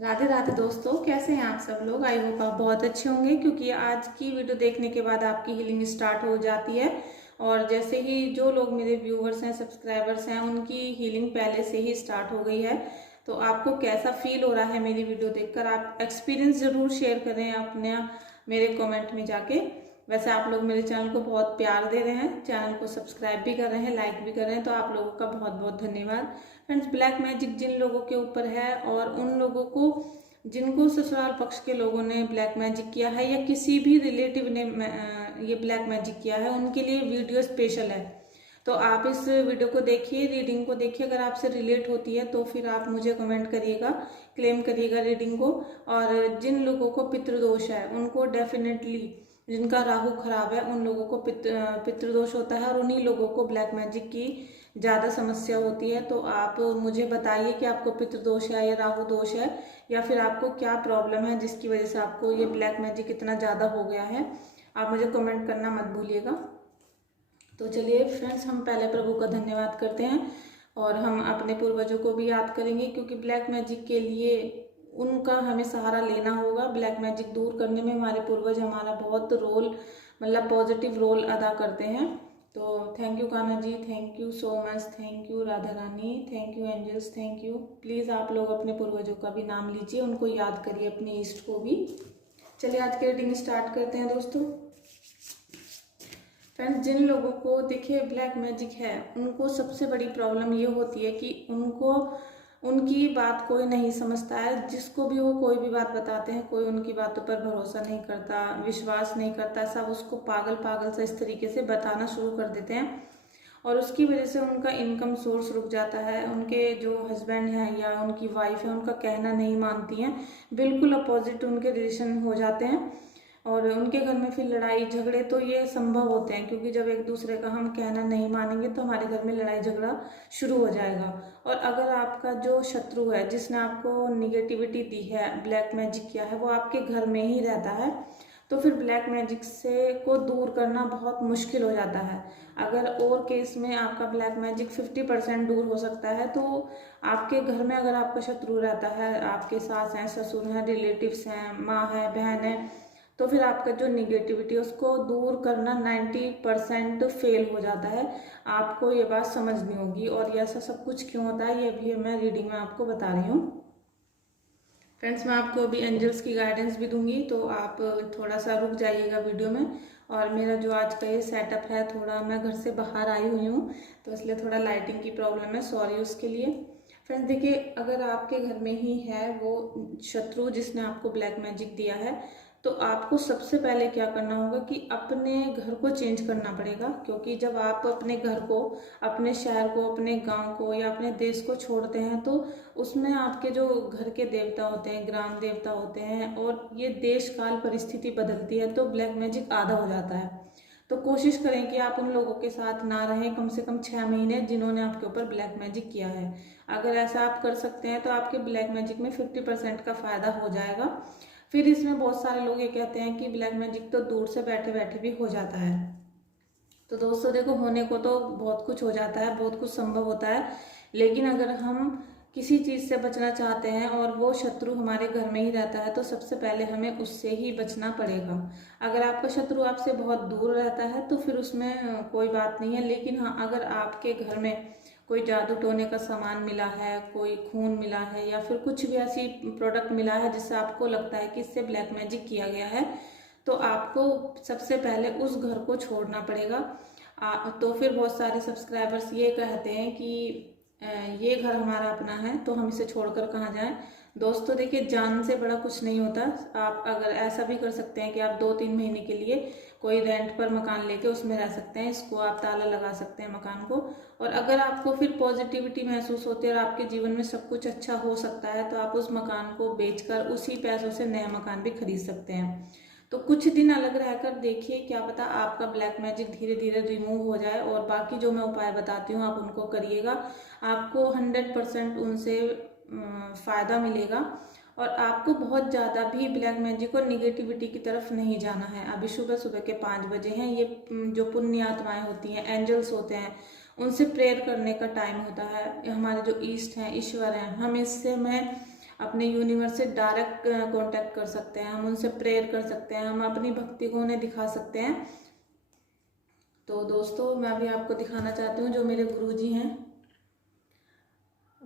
राधे राधे दोस्तों, कैसे हैं आप सब लोग। आई होप आप बहुत अच्छे होंगे, क्योंकि आज की वीडियो देखने के बाद आपकी हीलिंग स्टार्ट हो जाती है। और जैसे ही जो लोग मेरे व्यूवर्स हैं, सब्सक्राइबर्स हैं, उनकी हीलिंग पहले से ही स्टार्ट हो गई है। तो आपको कैसा फील हो रहा है मेरी वीडियो देखकर, आप एक्सपीरियंस ज़रूर शेयर करें अपने मेरे कमेंट में जाके। वैसे आप लोग मेरे चैनल को बहुत प्यार दे रहे हैं, चैनल को सब्सक्राइब भी कर रहे हैं, लाइक भी कर रहे हैं, तो आप लोगों का बहुत बहुत धन्यवाद। फ्रेंड्स, ब्लैक मैजिक जिन लोगों के ऊपर है और उन लोगों को जिनको ससुराल पक्ष के लोगों ने ब्लैक मैजिक किया है या किसी भी रिलेटिव ने ये ब्लैक मैजिक किया है, उनके लिए वीडियो स्पेशल है। तो आप इस वीडियो को देखिए, रीडिंग को देखिए। अगर आपसे रिलेट होती है तो फिर आप मुझे कमेंट करिएगा, क्लेम करिएगा रीडिंग को। और जिन लोगों को पितृदोष है उनको डेफिनेटली, जिनका राहु खराब है उन लोगों को पितृदोष होता है, और उन्हीं लोगों को ब्लैक मैजिक की ज़्यादा समस्या होती है। तो आप मुझे बताइए कि आपको पितृदोष है या राहु दोष है, या फिर आपको क्या प्रॉब्लम है जिसकी वजह से आपको ये ब्लैक मैजिक इतना ज़्यादा हो गया है। आप मुझे कमेंट करना मत भूलिएगा। तो चलिए फ्रेंड्स, हम पहले प्रभु का धन्यवाद करते हैं और हम अपने पूर्वजों को भी याद करेंगे, क्योंकि ब्लैक मैजिक के लिए उनका हमें सहारा लेना होगा। ब्लैक मैजिक दूर करने में हमारे पूर्वज हमारा बहुत रोल, मतलब पॉजिटिव रोल अदा करते हैं। तो thank you Kanha ji, thank you so much, thank you Radha Rani, thank you angels, thank you. Please आप लोग अपने पूर्वजों का भी नाम लीजिए, उनको याद करिए, अपने इष्ट को भी। चलिए आज की रीडिंग स्टार्ट करते हैं दोस्तों। फ्रेंड्स, जिन लोगों को देखिए ब्लैक मैजिक है, उनको सबसे बड़ी प्रॉब्लम ये होती है कि उनको उनकी बात कोई नहीं समझता है। जिसको भी वो कोई भी बात बताते हैं, कोई उनकी बातों पर भरोसा नहीं करता, विश्वास नहीं करता, सब उसको पागल पागल सा इस तरीके से बताना शुरू कर देते हैं। और उसकी वजह से उनका इनकम सोर्स रुक जाता है। उनके जो हस्बैंड हैं या उनकी वाइफ है, उनका कहना नहीं मानती हैं, बिल्कुल अपोजिट उनके रिलेशन हो जाते हैं। और उनके घर में फिर लड़ाई झगड़े तो ये संभव होते हैं, क्योंकि जब एक दूसरे का हम कहना नहीं मानेंगे तो हमारे घर में लड़ाई झगड़ा शुरू हो जाएगा। और अगर आपका जो शत्रु है, जिसने आपको निगेटिविटी दी है, ब्लैक मैजिक किया है, वो आपके घर में ही रहता है, तो फिर ब्लैक मैजिक से को दूर करना बहुत मुश्किल हो जाता है। अगर और केस में आपका ब्लैक मैजिक 50% दूर हो सकता है, तो आपके घर में अगर आपका शत्रु रहता है, आपके सास हैं, ससुर हैं, रिलेटिव्स हैं, माँ है, बहन है, तो फिर आपका जो निगेटिविटी है उसको दूर करना 90% फेल हो जाता है। आपको ये बात समझनी होगी। और ये ऐसा सब कुछ क्यों होता है, ये भी मैं रीडिंग में आपको बता रही हूँ। फ्रेंड्स, मैं आपको अभी एंजल्स की गाइडेंस भी दूंगी, तो आप थोड़ा सा रुक जाइएगा वीडियो में। और मेरा जो आज का ये सेटअप है, थोड़ा मैं घर से बाहर आई हुई हूँ, तो इसलिए थोड़ा लाइटिंग की प्रॉब्लम है, सॉरी उसके लिए। फ्रेंड्स देखिए, अगर आपके घर में ही है वो शत्रु जिसने आपको ब्लैक मैजिक दिया है, तो आपको सबसे पहले क्या करना होगा कि अपने घर को चेंज करना पड़ेगा। क्योंकि जब आप अपने घर को, अपने शहर को, अपने गांव को या अपने देश को छोड़ते हैं, तो उसमें आपके जो घर के देवता होते हैं, ग्राम देवता होते हैं, और ये देश काल परिस्थिति बदलती है, तो ब्लैक मैजिक आधा हो जाता है। तो कोशिश करें कि आप उन लोगों के साथ ना रहें कम से कम 6 महीने, जिन्होंने आपके ऊपर ब्लैक मैजिक किया है। अगर ऐसा आप कर सकते हैं तो आपके ब्लैक मैजिक में 50% का फायदा हो जाएगा। फिर इसमें बहुत सारे लोग ये कहते हैं कि ब्लैक मैजिक तो दूर से बैठे बैठे भी हो जाता है। तो दोस्तों देखो, होने को तो बहुत कुछ हो जाता है, बहुत कुछ संभव होता है, लेकिन अगर हम किसी चीज़ से बचना चाहते हैं और वो शत्रु हमारे घर में ही रहता है, तो सबसे पहले हमें उससे ही बचना पड़ेगा। अगर आपका शत्रु आपसे बहुत दूर रहता है तो फिर उसमें कोई बात नहीं है, लेकिन हाँ, अगर आपके घर में कोई जादू टोने का सामान मिला है, कोई खून मिला है, या फिर कुछ भी ऐसी प्रोडक्ट मिला है जिससे आपको लगता है कि इससे ब्लैक मैजिक किया गया है, तो आपको सबसे पहले उस घर को छोड़ना पड़ेगा। तो फिर बहुत सारे सब्सक्राइबर्स ये कहते हैं कि ये घर हमारा अपना है, तो हम इसे छोड़कर कहाँ जाएं। दोस्तों देखिए, जान से बड़ा कुछ नहीं होता। आप अगर ऐसा भी कर सकते हैं कि आप 2-3 महीने के लिए कोई रेंट पर मकान लेके उसमें रह सकते हैं, इसको आप ताला लगा सकते हैं मकान को। और अगर आपको फिर पॉजिटिविटी महसूस होती है और आपके जीवन में सब कुछ अच्छा हो सकता है, तो आप उस मकान को बेचकर उसी पैसों से नया मकान भी खरीद सकते हैं। तो कुछ दिन अलग रहकर देखिए, क्या पता आपका ब्लैक मैजिक धीरे धीरे रिमूव हो जाए। और बाकी जो मैं उपाय बताती हूँ आप उनको करिएगा, आपको 100% उनसे फ़ायदा मिलेगा। और आपको बहुत ज़्यादा भी ब्लैक मैजिक और निगेटिविटी की तरफ नहीं जाना है। अभी सुबह सुबह के 5 बजे हैं, ये जो पुण्य आत्माएँ होती हैं, एंजल्स होते हैं, उनसे प्रेयर करने का टाइम होता है। हमारे जो ईस्ट हैं, ईश्वर हैं, हम इससे मैं अपने यूनिवर्स से डायरेक्ट कांटेक्ट कर सकते हैं, हम उनसे प्रेयर कर सकते हैं, हम अपनी भक्ति को उन्हें दिखा सकते हैं। तो दोस्तों मैं अभी आपको दिखाना चाहती हूँ जो मेरे गुरुजी हैं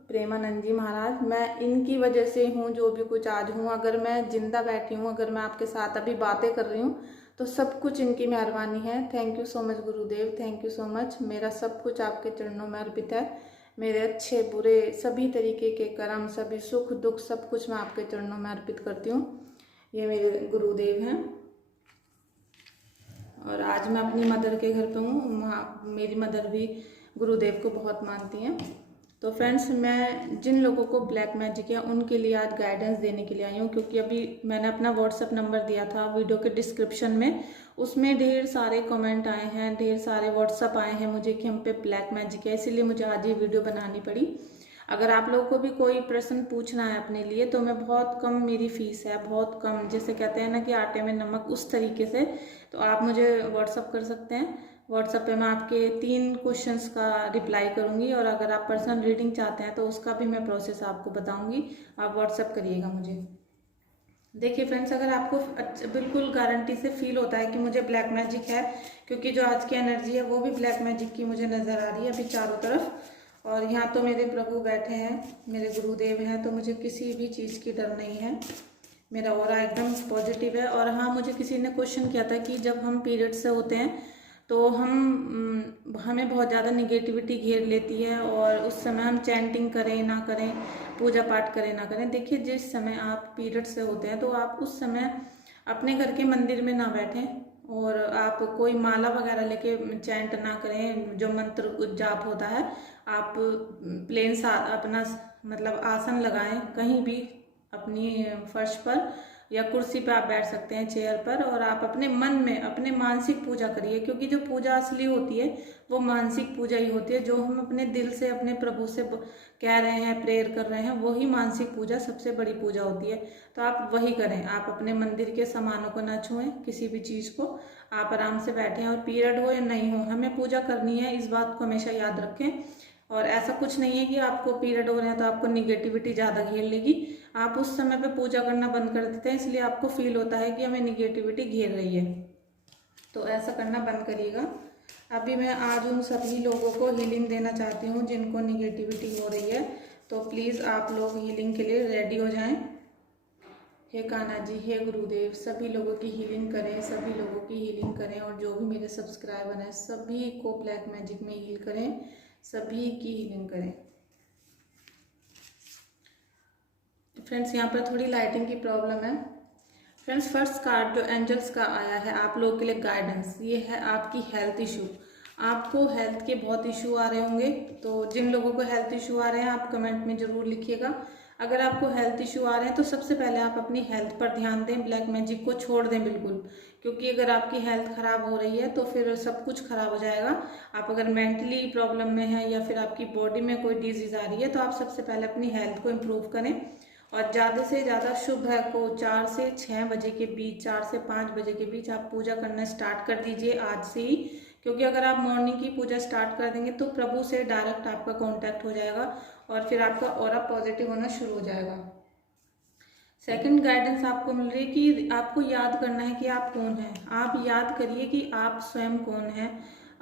प्रेमानंद जी महाराज, मैं इनकी वजह से हूँ जो भी कुछ आज हूँ। अगर मैं जिंदा बैठी हूँ, अगर मैं आपके साथ अभी बातें कर रही हूँ, तो सब कुछ इनकी मेहरबानी है। Thank you so much Gurudev, thank you so much. मेरा सब कुछ आपके चरणों में अर्पित है। मेरे अच्छे बुरे सभी तरीके के कर्म, सभी सुख दुख, सब कुछ मैं आपके चरणों में अर्पित करती हूँ। ये मेरे गुरुदेव हैं और आज मैं अपनी मदर के घर पे हूँ। मेरी मदर भी गुरुदेव को बहुत मानती हैं। तो फ्रेंड्स, मैं जिन लोगों को ब्लैक मैजिक है उनके लिए आज गाइडेंस देने के लिए आई हूँ, क्योंकि अभी मैंने अपना व्हाट्सएप नंबर दिया था वीडियो के डिस्क्रिप्शन में, उसमें ढेर सारे कमेंट आए हैं, ढेर सारे व्हाट्सएप आए हैं मुझे कि हम पे ब्लैक मैजिक है, इसीलिए मुझे आज ये वीडियो बनानी पड़ी। अगर आप लोगों को भी कोई प्रश्न पूछना है अपने लिए, तो मैं बहुत कम, मेरी फीस है बहुत कम, जैसे कहते हैं ना कि आटे में नमक, उस तरीके से, तो आप मुझे व्हाट्सअप कर सकते हैं। व्हाट्सएप पे मैं आपके 3 क्वेश्चंस का रिप्लाई करूंगी, और अगर आप पर्सनल रीडिंग चाहते हैं तो उसका भी मैं प्रोसेस आपको बताऊंगी। आप व्हाट्सएप करिएगा मुझे। देखिए फ्रेंड्स, अगर आपको बिल्कुल गारंटी से फील होता है कि मुझे ब्लैक मैजिक है, क्योंकि जो आज की एनर्जी है वो भी ब्लैक मैजिक की मुझे नज़र आ रही है अभी चारों तरफ, और यहाँ तो मेरे प्रभु बैठे हैं, मेरे गुरुदेव हैं, तो मुझे किसी भी चीज़ की डर नहीं है। मेरा ऑरा एकदम पॉजिटिव है। और हाँ, मुझे किसी ने क्वेश्चन किया था कि जब हम पीरियड से होते हैं तो हमें बहुत ज़्यादा निगेटिविटी घेर लेती है, और उस समय हम चैंटिंग करें ना करें, पूजा पाठ करें ना करें। देखिए, जिस समय आप पीरियड से होते हैं तो आप उस समय अपने घर के मंदिर में ना बैठें, और आप कोई माला वगैरह लेके चैंट ना करें, जो मंत्र जाप होता है। आप प्लेन सा अपना मतलब आसन लगाएं कहीं भी, अपनी फर्श पर या कुर्सी पे आप बैठ सकते हैं, चेयर पर, और आप अपने मन में अपने मानसिक पूजा करिए, क्योंकि जो पूजा असली होती है वो मानसिक पूजा ही होती है। जो हम अपने दिल से अपने प्रभु से कह रहे हैं, प्रेयर कर रहे हैं, वही मानसिक पूजा सबसे बड़ी पूजा होती है। तो आप वही करें। आप अपने मंदिर के सामानों को ना छुएं, किसी भी चीज़ को। आप आराम से बैठें, और पीरियड हो या नहीं हो, हमें पूजा करनी है, इस बात को हमेशा याद रखें। और ऐसा कुछ नहीं है कि आपको पीरियड हो रहे हैं तो आपको निगेटिविटी ज़्यादा घेर लेगी। आप उस समय पे पूजा करना बंद कर देते हैं, इसलिए आपको फील होता है कि हमें निगेटिविटी घेर रही है, तो ऐसा करना बंद करिएगा। अभी मैं आज उन सभी लोगों को हीलिंग देना चाहती हूँ जिनको निगेटिविटी हो रही है, तो प्लीज़ आप लोग हीलिंग के लिए रेडी हो जाएं। हे कान्हा जी, हे गुरुदेव, सभी लोगों की हीलिंग करें, सभी लोगों की हीलिंग करें, और जो भी मेरे सब्सक्राइबर हैं सभी को ब्लैक मैजिक में हील करें, सभी की हीलिंग करें। फ्रेंड्स, यहाँ पर थोड़ी लाइटिंग की प्रॉब्लम है। फ्रेंड्स, फर्स्ट कार्ड जो एंजल्स का आया है आप लोगों के लिए गाइडेंस, ये है आपकी हेल्थ इशू। आपको हेल्थ के बहुत इशू आ रहे होंगे, तो जिन लोगों को हेल्थ इशू आ रहे हैं आप कमेंट में ज़रूर लिखिएगा। अगर आपको हेल्थ इशू आ रहे हैं तो सबसे पहले आप अपनी हेल्थ पर ध्यान दें, ब्लैक मैजिक को छोड़ दें बिल्कुल, क्योंकि अगर आपकी हेल्थ ख़राब हो रही है तो फिर सब कुछ ख़राब हो जाएगा। आप अगर मेंटली प्रॉब्लम में हैं या फिर आपकी बॉडी में कोई डिजीज़ आ रही है, तो आप सबसे पहले अपनी हेल्थ को इम्प्रूव करें, और ज़्यादा से ज़्यादा सुबह को 4 से 6 बजे के बीच, 4 से 5 बजे के बीच आप पूजा करना स्टार्ट कर दीजिए आज से ही, क्योंकि अगर आप मॉर्निंग की पूजा स्टार्ट कर देंगे तो प्रभु से डायरेक्ट आपका कांटेक्ट हो जाएगा, और फिर आपका ऑरा पॉजिटिव होना शुरू हो जाएगा। सेकंड गाइडेंस आपको मिल रही है कि आपको याद करना है कि आप कौन हैं। आप याद करिए कि आप स्वयं कौन हैं,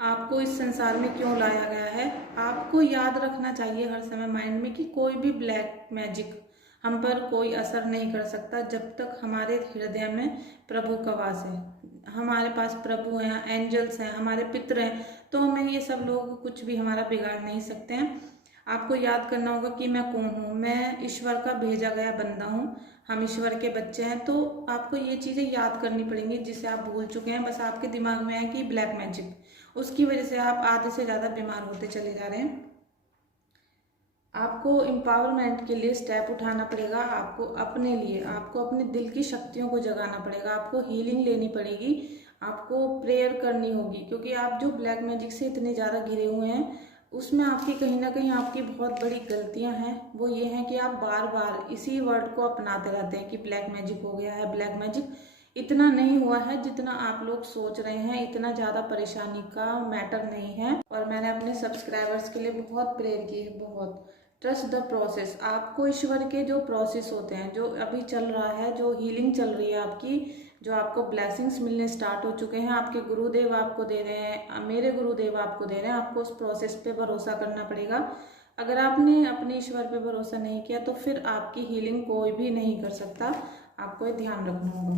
आपको इस संसार में क्यों लाया गया है। आपको याद रखना चाहिए हर समय माइंड में कि कोई भी ब्लैक मैजिक हम पर कोई असर नहीं कर सकता जब तक हमारे हृदय में प्रभु का वास है। हमारे पास प्रभु हैं, एंजल्स हैं, हमारे पितर हैं, तो हमें ये सब लोग कुछ भी हमारा बिगाड़ नहीं सकते हैं। आपको याद करना होगा कि मैं कौन हूँ, मैं ईश्वर का भेजा गया बंदा हूँ, हम ईश्वर के बच्चे हैं। तो आपको ये चीज़ें याद करनी पड़ेंगी जिसे आप भूल चुके हैं, बस आपके दिमाग में है कि ब्लैक मैजिक, उसकी वजह से आप आधे से ज़्यादा बीमार होते चले जा रहे हैं। आपको एम्पावरमेंट के लिए स्टेप उठाना पड़ेगा, आपको अपने लिए, आपको अपने दिल की शक्तियों को जगाना पड़ेगा, आपको हीलिंग लेनी पड़ेगी, आपको प्रेयर करनी होगी, क्योंकि आप जो ब्लैक मैजिक से इतने ज़्यादा घिरे हुए हैं उसमें आपकी कहीं ना कहीं आपकी बहुत बड़ी गलतियां हैं। वो ये हैं कि आप बार बार इसी वर्ड को अपनाते रहते हैं कि ब्लैक मैजिक हो गया है, ब्लैक मैजिक। इतना नहीं हुआ है जितना आप लोग सोच रहे हैं, इतना ज़्यादा परेशानी का मैटर नहीं है। और मैंने अपने सब्सक्राइबर्स के लिए बहुत प्रेयर की है, बहुत। Trust the process. आपको ईश्वर के जो प्रोसेस होते हैं, जो अभी चल रहा है, जो हीलिंग चल रही है आपकी, जो आपको ब्लेसिंग्स मिलने स्टार्ट हो चुके हैं, आपके गुरुदेव आपको दे रहे हैं, मेरे गुरुदेव आपको दे रहे हैं, आपको उस प्रोसेस पे भरोसा करना पड़ेगा। अगर आपने अपने ईश्वर पे भरोसा नहीं किया तो फिर आपकी हीलिंग कोई भी नहीं कर सकता, आपको ये ध्यान रखना होगा।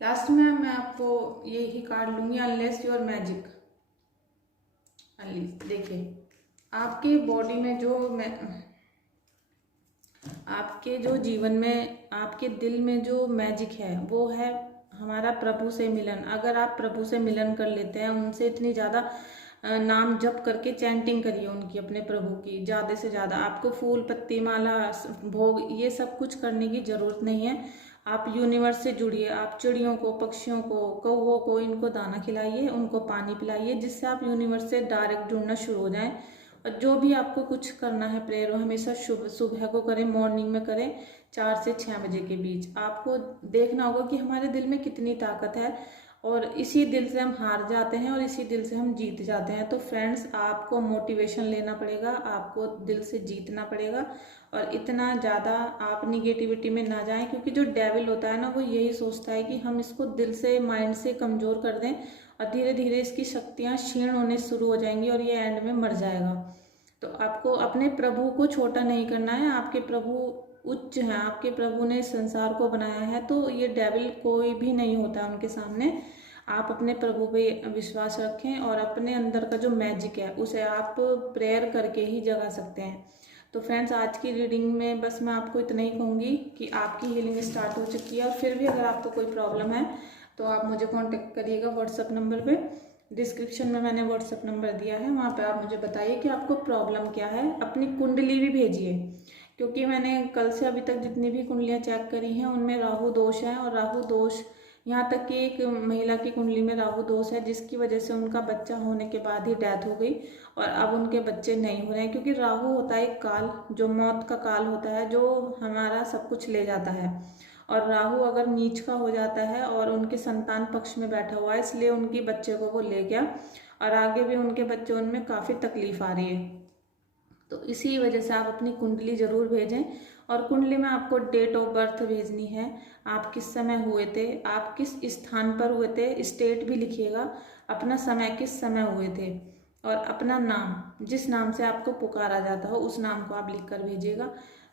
लास्ट में मैं आपको यही कार्ड लूंगी, अनलेस योर मैजिक। देखिए, आपके बॉडी में आपके जो जीवन में, आपके दिल में जो मैजिक है वो है हमारा प्रभु से मिलन। अगर आप प्रभु से मिलन कर लेते हैं, उनसे इतनी ज़्यादा नाम जप करके चैंटिंग करिए उनकी, अपने प्रभु की ज़्यादा से ज़्यादा। आपको फूल, पत्ती, माला, भोग ये सब कुछ करने की ज़रूरत नहीं है। आप यूनिवर्स से जुड़िए। आप चिड़ियों को, पक्षियों को, कौवों को, इनको दाना खिलाइए, उनको पानी पिलाइए, जिससे आप यूनिवर्स से डायरेक्ट जुड़ना शुरू हो जाएं। और जो भी आपको कुछ करना है प्रेयर, हमेशा सुबह को करें, मॉर्निंग में करें, 4 से 6 बजे के बीच। आपको देखना होगा कि हमारे दिल में कितनी ताकत है, और इसी दिल से हम हार जाते हैं और इसी दिल से हम जीत जाते हैं। तो फ्रेंड्स, आपको मोटिवेशन लेना पड़ेगा, आपको दिल से जीतना पड़ेगा, और इतना ज़्यादा आप निगेटिविटी में ना जाएं, क्योंकि जो डेविल होता है ना, वो यही सोचता है कि हम इसको दिल से, माइंड से कमज़ोर कर दें, और धीरे धीरे इसकी शक्तियाँ क्षीण होने शुरू हो जाएंगी और ये एंड में मर जाएगा। तो आपको अपने प्रभु को छोटा नहीं करना है। आपके प्रभु उच्च हैं, आपके प्रभु ने संसार को बनाया है, तो ये डेविल कोई भी नहीं होता उनके सामने। आप अपने प्रभु पे विश्वास रखें, और अपने अंदर का जो मैजिक है उसे आप प्रेयर करके ही जगा सकते हैं। तो फ्रेंड्स, आज की रीडिंग में बस मैं आपको इतना ही कहूँगी कि आपकी हीलिंग स्टार्ट हो चुकी है, और फिर भी अगर आपको कोई प्रॉब्लम है तो आप मुझे कांटेक्ट करिएगा व्हाट्सएप नंबर पे। डिस्क्रिप्शन में मैंने व्हाट्सएप नंबर दिया है, वहाँ पे आप मुझे बताइए कि आपको प्रॉब्लम क्या है। अपनी कुंडली भी भेजिए, क्योंकि मैंने कल से अभी तक जितनी भी कुंडलियाँ चेक करी हैं उनमें राहु दोष है, और राहु दोष, यहाँ तक कि एक महिला की कुंडली में राहु दोष है, जिसकी वजह से उनका बच्चा होने के बाद ही डेथ हो गई, और अब उनके बच्चे नहीं हो रहे हैं। क्योंकि राहु होता है एक काल, जो मौत का काल होता है, जो हमारा सब कुछ ले जाता है। और राहु अगर नीच का हो जाता है और उनके संतान पक्ष में बैठा हुआ है, इसलिए उनकी बच्चे को वो ले गया, और आगे भी उनके बच्चे, उनमें काफ़ी तकलीफ आ रही है। तो इसी वजह से आप अपनी कुंडली ज़रूर भेजें, और कुंडली में आपको डेट ऑफ बर्थ भेजनी है, आप किस समय हुए थे, आप किस स्थान पर हुए थे, स्टेट भी लिखिएगा, अपना समय किस समय हुए थे, और अपना नाम, जिस नाम से आपको पुकारा जाता हो उस नाम को आप लिख कर भेजिएगा।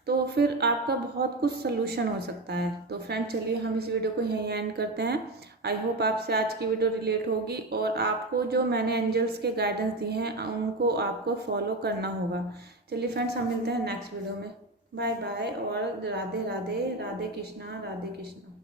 तो फिर आपका बहुत कुछ सलूशन हो सकता है। तो फ्रेंड, चलिए हम इस वीडियो को यहीं एंड करते हैं। आई होप आपसे आज की वीडियो रिलेट होगी, और आपको जो मैंने एंजल्स के गाइडेंस दिए हैं उनको आपको फॉलो करना होगा। चलिए फ्रेंड्स, हम मिलते हैं नेक्स्ट वीडियो में। बाय बाय, और राधे राधे, राधे कृष्णा, राधे कृष्णा।